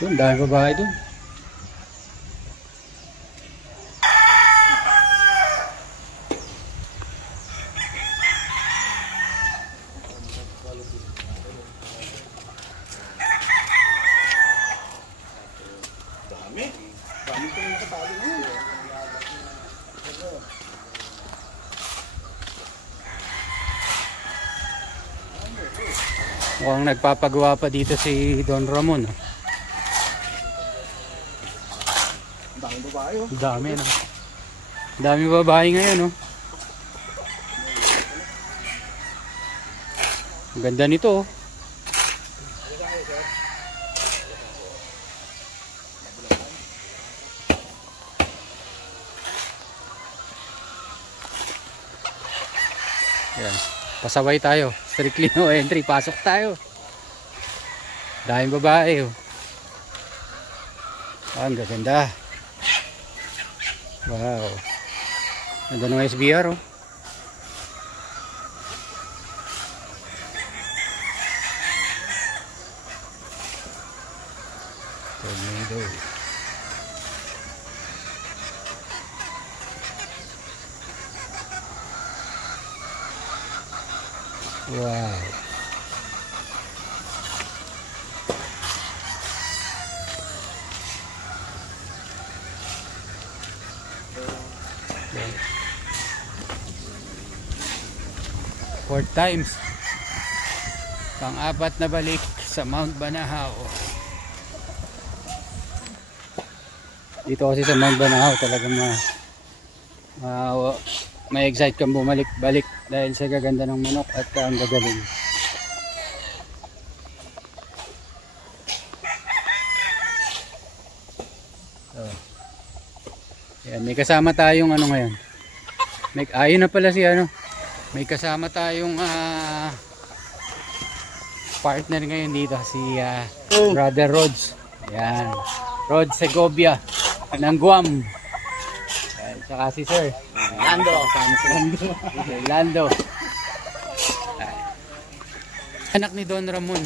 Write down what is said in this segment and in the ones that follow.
Doon, dahil babae doon. Mukhang nagpapagawa pa dito si Don Ramon. Daming babae, oh. Dami, no? Dami babae ngayon, no? Ang ganda nito, oh. Yan. Pasaway tayo. Strictly no entry. Pasok tayo. Daming babae, oh. Ah, ang gaganda. Wow. Ganda ng SBR, oh. Tornado. Wow. Four times. Pang-apat na balik sa Mount Banahaw. Dito kasi sa Mount Banahaw talagang may excite kang bumalik-balik dahil sa gaganda ng manok at ang gagaling. So, yan, may kasama tayong ano ngayon. Ayun na pala si ano. May kasama tayong partner ngayon dito si Brother Rods. Yan. Rods Segovia ng Guam. Yan, saka si Sir Lando. Lando. Anak ni Don Ramon.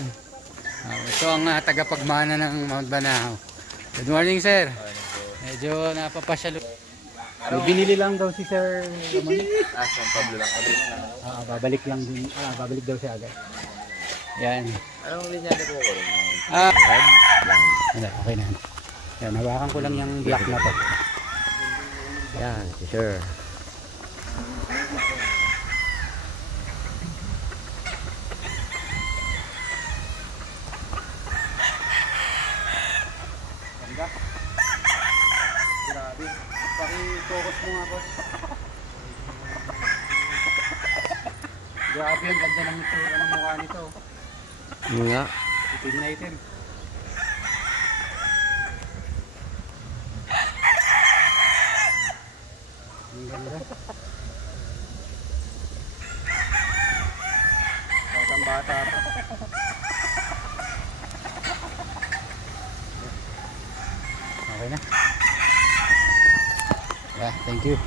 Ito ang tagapagmana ng Mount Banahaw. Good morning, sir. Medyo napapasyalo. Binili lang daw si Sir Ramon. San Pablo lang kami. Babalik lang din. Babalik daw siya agad. Yan. Anong linyada po ko? Okay na. Yan, hawakan ko lang yung black na to. Yan, si Sir. Grabe. Paki-focus mo nga, boss. Grabe, ang ganda ng itsura ng mukha nito. Nga. Itim na itim. Ang ganda. Batang bata pa. Okay na. Yeah, thank you.